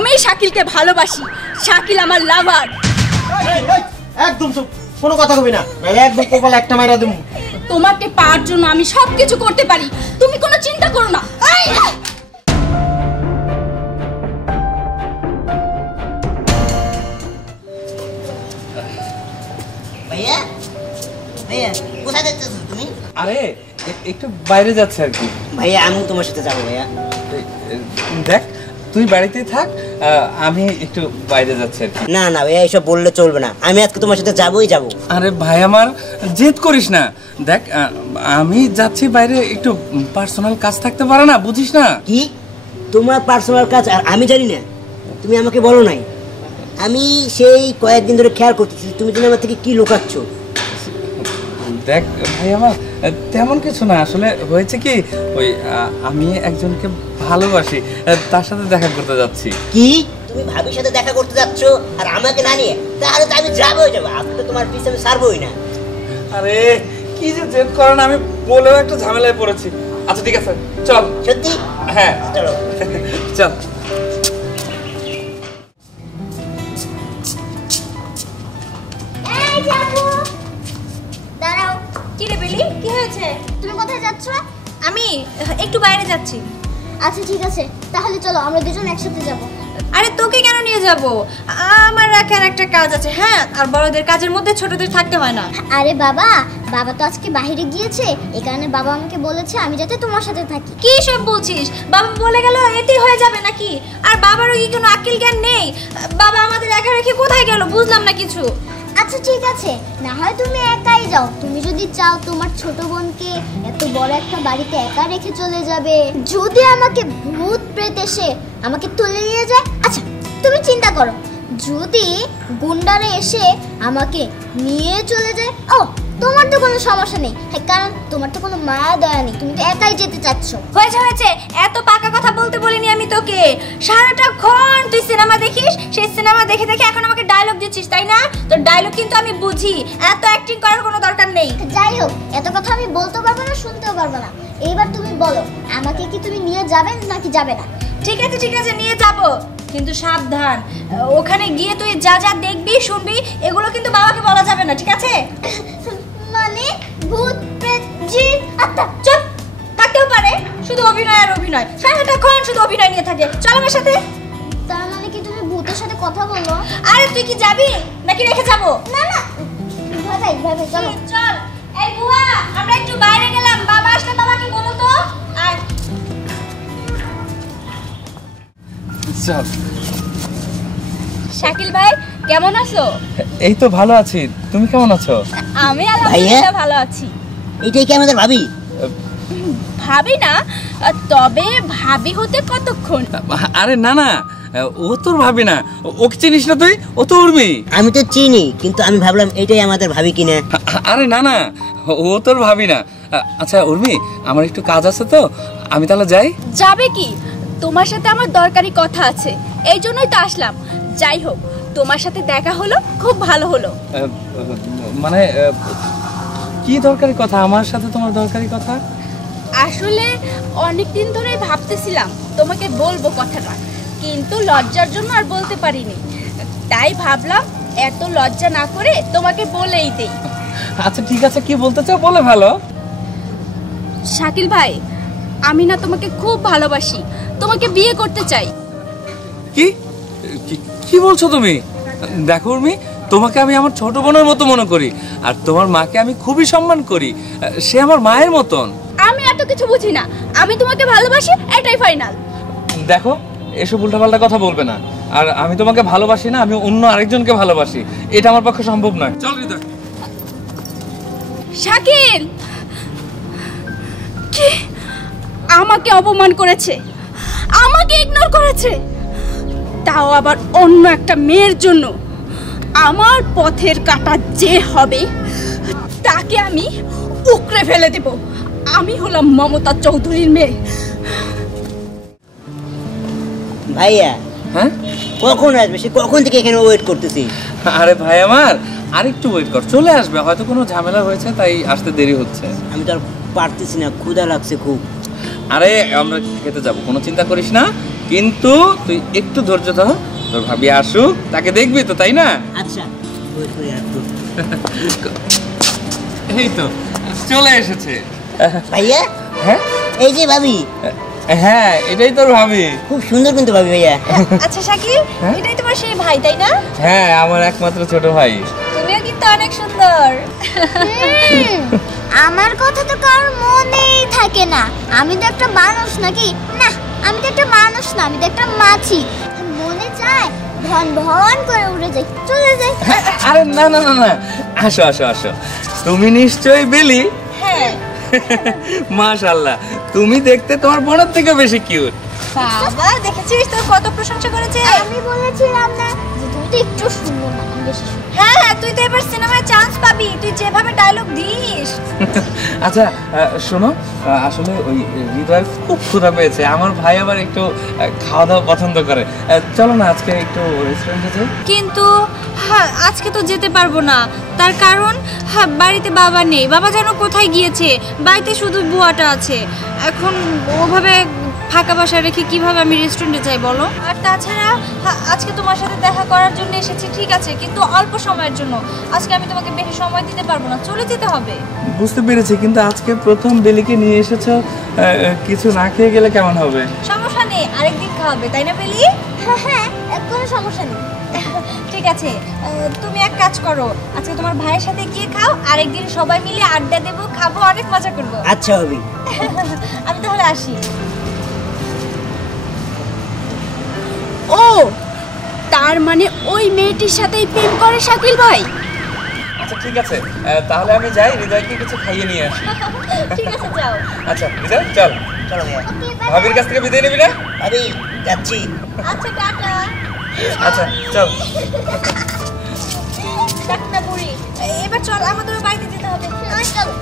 আমি শাকিলকে ভালোবাসি, শাকিল আমার লাভার। একদম চুপ, কোনো কথা কবি না, একদম কপালে একটা মাইরা দেব। তোমাকে পাওয়ার জন্য আমি সবকিছু করতে পারি, তুমি কোনো চিন্তা করো না। ভাইয়া ভাইয়া কোথায় যাচ্ছ তুমি? আরে একটু বাইরে যাচ্ছে আর কি। ভাইয়া আমি তোমার সাথে যাবো। ভাইয়া দেখ তুই বাড়িতেই থাক, আমি একটু বাইরে যাচ্ছি আর কি। না না ভাইয়া এসব বললে চলবে না, আমি আজকে তোমার সাথে যাবোই যাবো। আরে ভাই আমার জেদ করিস না, দেখ আমি যাচ্ছি বাইরে, একটু পার্সোনাল কাজ থাকতে পারে না, বুঝিস না? কি তোমার পার্সোনাল কাজ আর আমি জানি না? তুমি আমাকে বলো নাই? আমি সেই কয়েকদিন ধরে খেয়াল করতেছি তুমি তুমি আমার থেকে কি লুকাচ্ছ। দেখ ভাই আমার তেমন কিছু না, আসলে হয়েছে কি ওই আমি একজনকে ভালোবাসি, তার সাথে দেখা করতে যাচ্ছি। কি তুমি ভাবির সাথে দেখা করতে যাচ্ছ আর আমাকে না নিয়ে? তাহলে তো আমি যাবোই যাবো, আমি তো তোমার পিছনে ছাড়বোই না। আরে কি যে জেদ করে না, আমি বলেও একটা ঝামেলায় পড়েছি। আচ্ছা ঠিক আছে চল। সত্যি? হ্যাঁ চলো চল। দাঁড়াও। কি রে বেলি, কি হয়েছে? তুমি কোথায় যাচ্ছ? আমি একটু বাইরে যাচ্ছি। আচ্ছা ঠিক আছে, তাহলে চলো আমরা দুজন একসাথে যাব। আরে তোকে কেন নিয়ে যাব? আমার এখন একটা কাজ আছে। হ্যাঁ, আর বড়দের কাজের মধ্যে ছোটদের থাকতে হয় না। আরে বাবা, বাবা তো আজকে বাইরে গিয়েছে, এই কারণে বাবা আমাকে বলেছে আমি যাতে তোমার সাথে থাকি। কি সব বলছিস? বাবা বলে গেল এতেই হয়ে যাবে নাকি? আর বাবারও কি কোনো আকিল জ্ঞান নেই? বাবা আমাদের একা রেখে কোথায় গেল বুঝলাম না কিছু। আচ্ছা ঠিক আছে, না হয় তুমি একাই যাও। তুমি যদি চাও তোমার ছোট বোনকে এত বড় একটা বাড়িতে একা রেখে চলে যাবে, যদি আমাকে ভূত প্রেত এসে আমাকে তুলে নিয়ে যায়। আচ্ছা তুমি চিন্তা করো, যদি গুন্ডারা এসে আমাকে নিয়ে চলে যায়, ও তোমার তো কোনো সমস্যা নেই, কারণ তোমার তো কোনো মায়া দয়া নেই, তুমি তো একাই যেতে চাচ্ছ। হয়েছে হয়েছে, এত পাকা কথা বলতে বলিনি আমি তোকে। সারাটাক্ষণ তুই সিনেমা দেখিস, সেই সিনেমা দেখে দেখে এখন আমাকে ডায়লগ দিচ্ছিস তাই না? তোর ডায়লগ কিন্তু আমি বুঝি, এত অ্যাক্টিং করার কোনো দরকার নেই। যাই হোক, এত কথা আমি বলতে পারবো না, শুনতেও পারবো না। এইবার তুমি বলো, আমাকে কি তুমি নিয়ে যাবে নাকি যাবে না? ঠিক আছে নিয়ে যাব, কিন্তু সাবধান। ওখানে গিয়ে তুই যা যা দেখবি শুনবি এগুলো কিন্তু বাবাকে বলা যাবে না, ঠিক আছে? মানে ভূত প্রেত জিন আত্মা? চুপ থাকতেও পারে, শুধু অভিনয় আর অভিনয়, সারাটাক্ষণ শুধু অভিনয় নিয়ে থাকে। চল আমার সাথে। তার মানে কি তুমি ভূতের সাথে কথা বলো? আরে তুই কি যাবি নাকি রেখে যাবো? না না, ভাই ভাই চলো। চল। এই বুয়া, আমরা একটু বাইরে গেলাম, বাবা আসলে বাবাকে বলো তো। আয় চল। শাকিল ভাই কেমন আছো? এই তো ভালো আছি, তুমি কেমন আছো? আমি আলহামদুলিল্লাহ ভালো আছি। এটাই কি আমাদের ভাবি? ভাবি না, তবে ভাবি হতে কতক্ষণ? আরে না না, ও তোর ভাবি না, ওকে চিনিস না তুই? ও তো উর্মি। আমি তো চিনি, কিন্তু আমি ভাবলাম এটাই আমাদের ভাবি কিনা। আরে না না, ও তোর ভাবি না। আচ্ছা উর্মি, আমার একটু কাজ আছে তো, আমি তাহলে যাই। যাবে কি? তোমার সাথে আমার দরকারি কথা আছে, এই জন্যই তো আসলাম। যাই হোক, তোমার সাথে দেখা হলো, খুব ভালো হলো। মানে কি দরকারি কথা? আমার সাথে তোমার দরকারি কথা? আসলে অনেকদিন ধরেই ভাবতেছিলাম তোমাকে বলবো কথাটা, কিন্তু লজ্জার জন্য আর বলতে পারিনি। তাই ভাবলাম এত লজ্জা না করে তোমাকে বলেই দেই। আচ্ছা ঠিক আছে, কি বলতে চাও বলে ভালো। শাকিল ভাই, আমি না তোমাকে খুব ভালোবাসি, তোমাকে বিয়ে করতে চাই। কি কি বলছো তুমি? দেখো উর্মি, তোমাকে আমি আমার ছোট বোনের মতো মনে করি, আর তোমার মাকে আমি খুবই সম্মান করি, সে আমার মায়ের মতন। আমি এত কিছু বুঝি না, আমি তোমাকে ভালোবাসি, এটাই ফাইনাল। দেখো এসব উল্টাপাল্টা কথা বলবে না, আর আমি তোমাকে ভালোবাসি না, আমি অন্য আরেকজনকে ভালোবাসি, এটা আমার পক্ষে সম্ভব নয়। চল হৃদয়। শাকিল কি আমাকে অপমান করেছে, আমাকে ইগনোর করেছে, তাও আবার অন্য একটা মেয়ের জন্য। আমার পথের কাটা যে হবে তাকে আমি উকড়ে ফেলে দেব। আমি হলাম মমতা চৌধুরীর মেয়ে। ভাইয়া হ্যাঁ কখন আসবে? সে কখন থেকে এখানে ওয়েট করতেছি। আরে ভাই আমার, আরেকটু ওয়েট কর, চলে আসবে, হয়তো কোনো ঝামেলা হয়েছে তাই আসতে দেরি হচ্ছে। আমি তো আর পারতেছি না, ক্ষুধা লাগছে খুব। আরে আমরা খেতে যাব, কোনো চিন্তা করিস না, কিন্তু তুই একটু ধৈর্য ধর, তোর ভাবি আসুক, তাকে দেখবি তো, তাই না? আচ্ছা wait করে রাখতো। এই তো চলে এসেছে। ভাইয়া হ্যাঁ এই যে ভাবি, হ্যাঁ, এটাই তোর ভাবি। খুব সুন্দর কিন্তু ভাবি ভাইয়া। আচ্ছা শাকিল, এটাই তোমার সেই ভাই তাই না? হ্যাঁ, আমার একমাত্র ছোট ভাই। তুমিও কিন্তু অনেক সুন্দর। আমার কথা তো কারোর মনেই থাকে না। আমি তো একটা মানুষ নাকি? না, আমি তো একটা মানুষ না, আমি তো একটা মাছি। মনে চায় ভন ভন করে উড়ে যাই, চলে যাই। আরে না না না না, আসো আসো আসো, তুমি নিশ্চয়ই বেলি। হ্যাঁ। মাশাআল্লাহ, তুমি দেখতে তোমার বোনের থেকে বেশি কিউট। বাবা দেখেছিস তোর কত প্রশংসা করেছে। আমি বলেছিলাম না যে তুমি তো একটু সুন্দর না, আমি বেশি সুন্দর। হ্যাঁ হ্যাঁ, তুই তো এবার সিনেমায় চান্স পাবি, তুই যেভাবে ডায়লগ দিস। আচ্ছা শোনো, আসলে ওই হৃদয় খুব ক্ষুধা পেয়েছে, আমার ভাই আবার একটু খাওয়া দাওয়া পছন্দ করে। চলো না আজকে একটু রেস্টুরেন্টে যাই। কিন্তু হ্যাঁ, আজকে তো যেতে পারবো না, তার কারণ হ্যাঁ, বাড়িতে বাবা নেই। বাবা যেন কোথায় গিয়েছে, বাড়িতে শুধু বুয়াটা আছে। এখন ওভাবে ফাঁকা বাসা রেখে কিভাবে আমি রেস্টুরেন্টে যাই বলো? আর তাছাড়া আজকে তোমার সাথে দেখা করার জন্য এসেছি ঠিক আছে, কিন্তু অল্প সময়ের জন্য। আজকে আমি তোমাকে বেশি সময় দিতে পারবো না, চলে যেতে হবে। বুঝতে পেরেছি, কিন্তু আজকে প্রথম বেলিকে নিয়ে এসেছো, কিছু না খেয়ে গেলে কেমন হবে? সমস্যা নেই, আরেকদিন খাওয়াবে তাই না বেলি? হ্যাঁ হ্যাঁ, কোনো সমস্যা নেই। ঠিক আছে, তুমি এক কাজ করো, আজকে তোমার ভাইয়ের সাথে গিয়ে খাও, আরেকদিন সবাই মিলে আড্ডা দেবো, খাবো, অনেক মজা করবো। আচ্ছা ভাবি। আমি তাহলে আসি। ও তার মানে ওই মেয়েটির সাথেই প্রেম করে শাকিল ভাই? আচ্ছা ঠিক আছে, তাহলে আমি যাই, হৃদয়কে কিছু খাইয়ে নিয়ে আসি। ঠিক আছে যাও। আচ্ছা হৃদয় চল, চলো ভাইয়া। ভাবির কাছ থেকে বিদায় নিবি না? ভাবি যাচ্ছি। আচ্ছা টাটা। আচ্ছা চল। টাটা বুড়ি, এবার চল, আমাদের বাড়িতে যেতে হবে। চলো।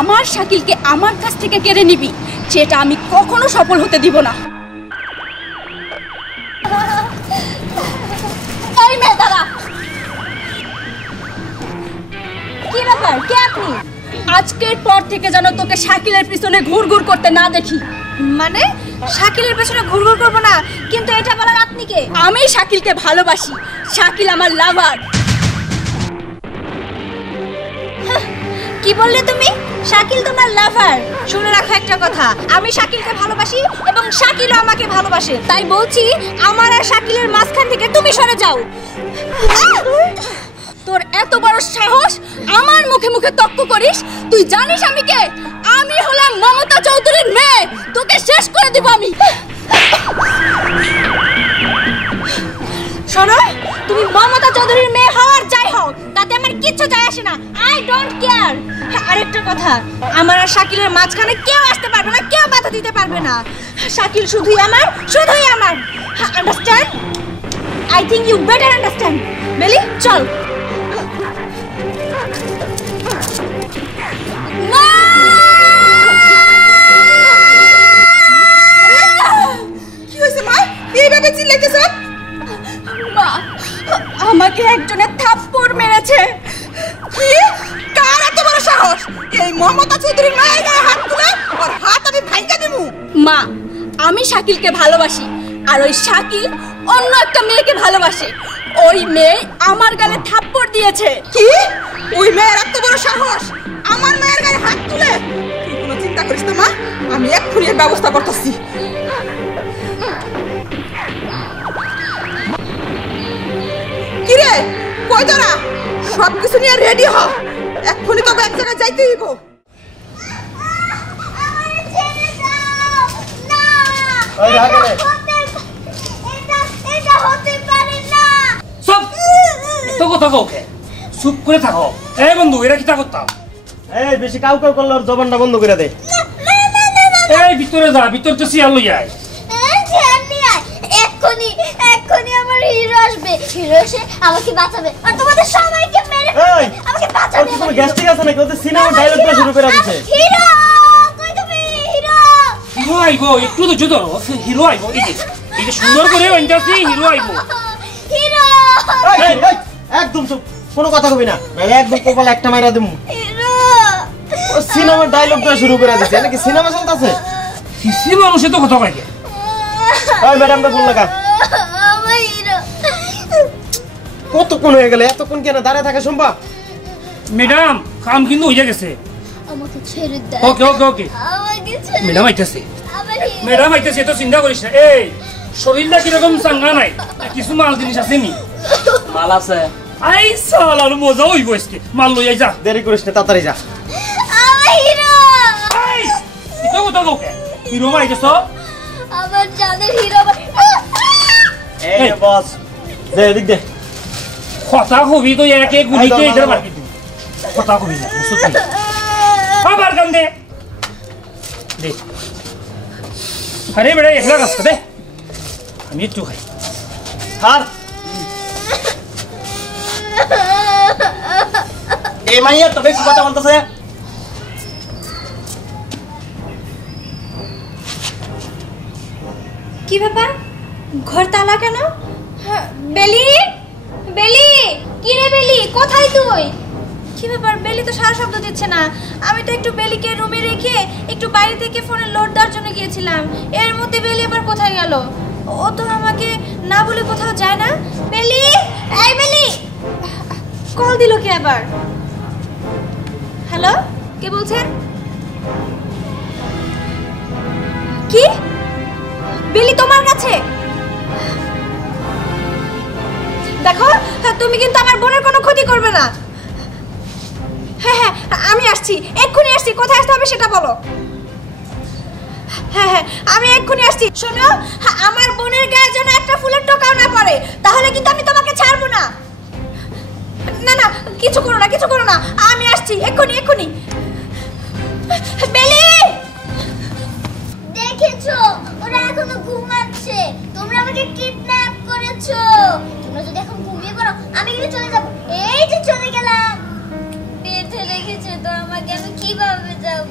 আমার শাকিলকে আমার কাছ থেকে কেড়ে নিবি, যেটা আমি কখনো সফল হতে দিব না। এই মেয়ে দাঁড়া। কি ব্যাপার, কে আপনি? আজকের পর থেকে যেন তোকে শাকিলের পিছনে ঘুরঘুর করতে না দেখি। মানে শাকিলের পেছনে ঘুরঘুর করব না, কিন্তু এটা বলার আপনি কে? আমি শাকিলকে ভালোবাসি, শাকিল আমার লাভার। কি বললে তুমি? শাকিল তোমার লাভার? শুনে রাখো একটা কথা, আমি শাকিলকে ভালোবাসি এবং শাকিলও আমাকে ভালোবাসে। তাই বলছি, আমার আর শাকিলের মাঝখান থেকে তুমি সরে যাও। তোর এত বড় সাহস, আমার মুখে মুখে তর্ক করিস? তুই জানিস আমি কে? আমি হলাম মমতা চৌধুরীর মেয়ে, তোকে শেষ করে দেব আমি। শোনো, তুমি মমতা চৌধুরীর মেয়ে হওয়ার যাই হও, তাতে আমার কিচ্ছু যায় আসে না। I don't care. আরেকটা কথা, আমার আর শাকিলের মাঝখানে কেউ আসতে পারবে না, কেউ বাধা দিতে পারবে না। শাকিল শুধুই আমার, শুধুই আমার। Understand? I think you better understand. Beli চল। কি হয়েছে মা, এইভাবে চিল্লাইতেছ? মা, আমাকে একজনের থাপ্পড় মেরেছে। কি? কার এত বড় সাহস? এই মমতা চৌধুরীর মায়ের গায়ে হাত তুলে ওর হাত আমি ভাঙা দেবো। মা, আমি শাকিলকে ভালোবাসি, আর ওই শাকিল অন্য একটা মেয়েকে ভালোবাসে। ওই মেয়ে আমার গালে থাপ্পড় দিয়েছে। কি? ওই মেয়ের এত বড় সাহস আমার মেয়ের গায়ে হাত তুলে? তুই কোনো চিন্তা করিস না মা, আমি এক্ষুনি এর ব্যবস্থা করতেছি। কি রে, কই তোরা? সবকিছু নিয়ে রেডি হ, এক্ষুনি তো এক জায়গায় যাইতে হইব। ওই রাগে রে। এটা হতে পারে না। সব তো কথা কাউকে চুপ করে থাকো। এই বন্ধু, এরা কি তা করতাম? এই বেশি কাউ কাউ করলে ওর জবানটা বন্ধ করে দে। এই ভিতরে যা, ভিতর তো সিয়াল লই আয়। এক্ষুনি আমার হিরো আসবে, হিরো এসে আমাকে বাঁচাবে আর তোমাদের সবাইকে মেরে ফেলবে। আমাকে ওর বাঁচাবে। কি কোনো গ্যাস্ট্রিক আছে নাকি? ওদের সিনেমা ডায়লগটা শুরু করে দিয়েছে। হিরো, কই তুমি? হিরো, হিরো আইবো, একটু তো জুতো হিরো আইবো। এই যে সুন্দর করে ইন্টারসি হিরো আইবো। হিরো, এই, এই, একদম চুপ, কোনো কথা কবি না, নাহলে একদম কপালে একটা মাইরা দেবো। হিরো। সিনেমার ডায়লগটা শুরু করে দিছে নাকি সিনেমা চলতেছে? কিসি মানুষে তো কথা কয় ওই ম্যাডামটা ফোন লাগা। আমার হিরো। কতক্ষণ হয়ে গেল, এতক্ষণ কেন দাঁড়ায় থাকা সম্ভব? ম্যাডাম কাম কিন্তু হয়ে গেছে। আমাকে ছেড়ে দে। ওকে ওকে ওকে আমাকে ছেড়ে দে। ম্যাডাম আইতাছে, আমার হিরো। ম্যাডাম আইতাছে, তো চিন্তা করিস না। এই শরীরটা কিরকম চাঙ্গা নাই, কিছু মাল জিনিস আছে নি? মাল আছে। আই সাল আর মজা হইব আজকে। মাল লই আই যা। দেরি করিস না, তাড়াতাড়ি যা। আমার হিরো। আই এটা কথা কোকে হিরো আইতাছ? আমার জানের হিরো। এই বস, দে এদিক দে। কথা কবি তো একে গুলিতে ইধার মার দিবি। কথা কবি না সত্যি। আবার গান দে দে। আরে বেটা একলা কাজ দে, আমি একটু খাই। স্যার, এই মাইয়া তো বেশি কথা বলতেছে। কি ব্যাপার, ঘর তালা কেন? বেলি, বেলি, কি রে বেলি, কোথায় তুই? কি ব্যাপার, বেলি তো সারা শব্দ দিচ্ছে না। আমি তো একটু বেলিকে রুমে রেখে একটু বাইরে থেকে ফোনে লোড দেওয়ার জন্য গিয়েছিলাম, এর মধ্যে বেলি আবার কোথায় গেল? ও তো আমাকে না বলে কোথাও যায় না। বেলি, এই বেলি, কল দিল কে আবার? হ্যালো, কে বলছেন? কি বেলি তোমার কাছে? দেখো, তুমি কিন্তু আমার বোনের কোনো ক্ষতি করবে না। হ্যাঁ হ্যাঁ, আমি আসছি, এক্ষুনি আসছি। কোথায় আসতে হবে সেটা বলো। হ্যাঁ হ্যাঁ, আমি এক্ষুনি আসছি। শোনো, আমার বোনের গায়ে যেন একটা ফুলের টোকাও না পড়ে, তাহলে কিন্তু আমি তোমাকে ছাড়বো না। না না, কিছু করো না, কিছু করো না, আমি আসছি এক্ষুনি এক্ষুনি। বেলি, দেখেছো ওরা এখনো ঘুমাচ্ছে। তোমরা আমাকে কিডন্যাপ করেছো। তোমরা যদি এখন ঘুমিয়ে পড়ো আমি কিন্তু চলে যাব। এই যে চলে গেলাম। বেঁধে রেখেছে তো আমাকে, আমি কিভাবে যাব?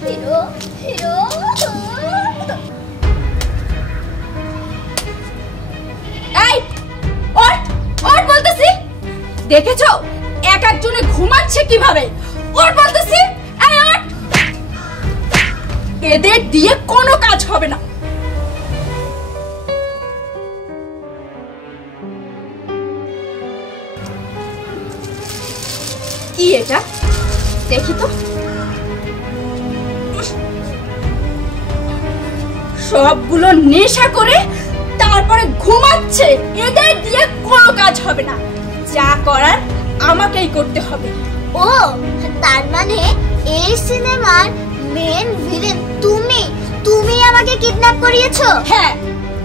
Hero hero. এই ওঠ, ওঠ বলতেছি। দেখেছো এক একজনে ঘুমাচ্ছে কিভাবে? ওঠ বলতেছি, এই ওঠ। এদের দিয়ে কোনো কাজ হবে না। কি এটা দেখি তো। সবগুলো নেশা করে তারপরে ঘুমাচ্ছে। এদের দিয়ে কোনো কাজ হবে না, যা করার আমাকেই করতে হবে। ও তার মানে এই সিনেমার মেন ভিলেন তুমি। তুমি আমাকে কিডন্যাপ করিয়েছো। হ্যাঁ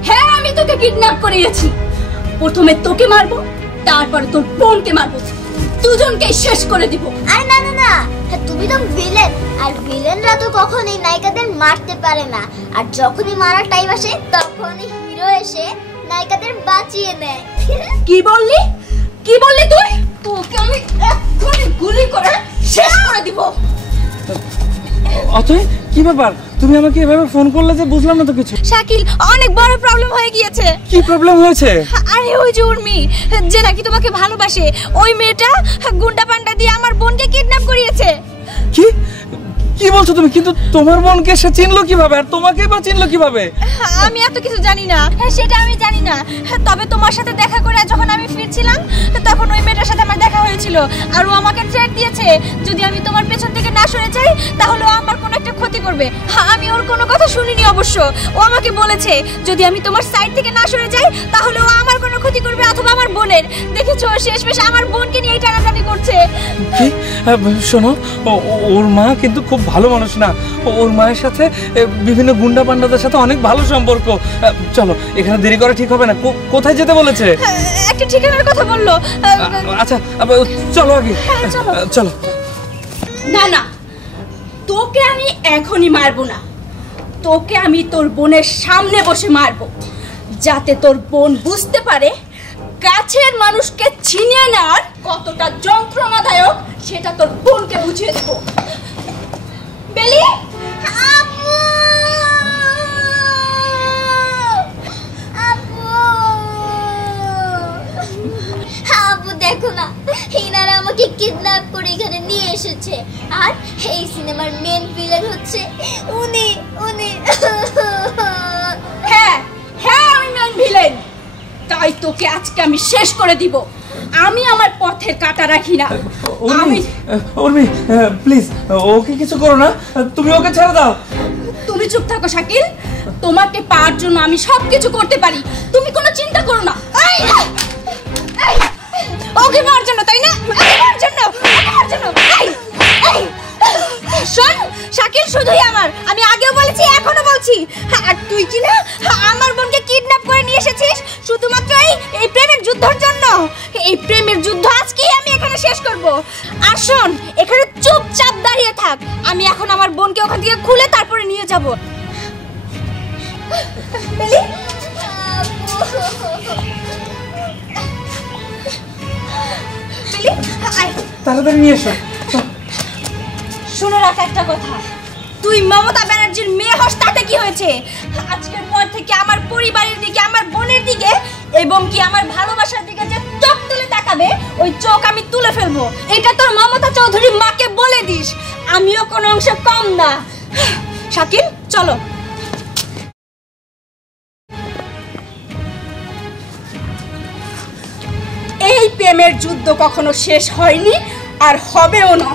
হ্যাঁ, আমি তোকে কিডন্যাপ করিয়েছি। প্রথমে তোকে মারবো, তারপরে তোর বোনকে মারবো, দুজনকে শেষ করে দিব। আরে না না না, তুমি তো ভিলেন, আর ভিলেনরা তো কখনোই নায়িকাদের মারতে পারে না। আর যখনই মারার টাইম আসে তখনই হিরো এসে নায়িকাদের বাঁচিয়ে নেয়। কি বললি, কি বললি তুই? তোকে আমি এক্ষুনি গুলি করে শেষ করে দিব। অথই, কি ব্যাপার? তুমি আমাকে এভাবে ফোন করলে যে, বুঝলাম না তো কিছু। শাকিল, অনেক বড় প্রবলেম হয়ে গিয়েছে। কি প্রবলেম হয়েছে? আরে ওই যে উর্মি, যে নাকি তোমাকে ভালোবাসে, ওই মেয়েটা গুন্ডা পান্ডা দিয়ে আমার বোনকে কিডন্যাপ করিয়েছে। কি কি বলছো তুমি? কিন্তু তোমার বোনকে সে চিনলো কিভাবে, আর তোমাকে বা চিনলো কিভাবে? আমি এত কিছু জানি না। সেটা আমি জানি না, তবে তোমার সাথে দেখা করে যখন আমি ফিরছিলাম তখন ওই মেয়েটার সাথে আমার দেখা হয়েছিল, আর ও আমাকে থ্রেট দিয়েছে যদি আমি তোমার পেছন থেকে না সরে যাই তাহলে ও আমার কোনো একটা ক্ষতি করবে। আমি ওর কোনো কথা শুনিনি অবশ্য। ও আমাকে বলেছে যদি আমি তোমার সাইড থেকে না সরে যাই তাহলে ও আমার কোনো ক্ষতি করবে অথবা আমার বোনের। দেখেছো, শেষমেশ আমার বোনকে নিয়ে টানাটানি করছে। কি? শোনো, ওর মা কিন্তু খুব ভালো মানুষ না। ওর মায়ের সাথে বিভিন্ন গুন্ডা পান্ডাদের সাথে অনেক ভালো সম্পর্ক। চলো, এখানে দেরি করা ঠিক হবে না। কোথায় যেতে বলেছে? একটা ঠিকানার কথা বললো। আচ্ছা, চলো আগে, চলো। না না, তোকে আমি এখনই মারবো না। তোকে আমি তোর বোনের সামনে বসে মারবো, যাতে তোর বোন বুঝতে পারে কাছের মানুষকে ছিনিয়ে নেওয়ার কতটা যন্ত্রণাদায়ক সেটা তোর বোনকে বুঝিয়ে দেব। বেলি, আপু আপু আপু দেখো না, হিনারা আমাকে কিডন্যাপ কিডন্যাপ করে এখানে নিয়ে এসেছে আর এই সিনেমার মেন ভিলেন হচ্ছে উনি উনি হ্যাঁ হ্যাঁ আমি মেন ভিলেন, তাই তোকে আজকে আমি শেষ করে দিব। আমি আমার পথের কাটা রাখি না। আমি উর্মি প্লিজ ওকে কিছু করো না, তুমি ওকে ছেড়ে দাও। তুমি চুপ থাকো শাকিল, তোমাকে পাওয়ার জন্য আমি সবকিছু করতে পারি, তুমি কোনো চিন্তা করো না। ওকে পাওয়ার জন্য, তাই না? ওকে পাওয়ার জন্য, ওকে পাওয়ার জন্য। শোন শাকিল, শুধুই আমার, আমি আগেও বলেছি এখনো বলছি, আর তুই কি না আমার বোনকে কিডন্যাপ করে নিয়ে এসেছিস শুধুমাত্র এই প্রেমের যুদ্ধের জন্য। এই প্রেমের যুদ্ধ আজকেই আমি এখানে শেষ করব। আর শোন, এখানে চুপচাপ দাঁড়িয়ে থাক, আমি এখন আমার বোনকে ওখান থেকে খুলে তারপরে নিয়ে যাব। বেলি, বেলি, আয়। তাড়াতাড়ি নিয়ে এসো। শুনে রাখ একটা কথা, তুই মমতা ব্যানার্জির মেয়ে হস তাতে কি হয়েছে? আজকের পর থেকে আমার পরিবারের দিকে, আমার বোনের দিকে এবং কি আমার ভালোবাসার দিকে যে চোখ তুলে তাকাবে, ওই চোখ আমি তুলে ফেলবো। এটা তোর মমতা চৌধুরী মাকে বলে দিস, আমিও কোনো অংশে কম না। শাকিল চলো। এই প্রেমের যুদ্ধ কখনো শেষ হয়নি আর হবেও না।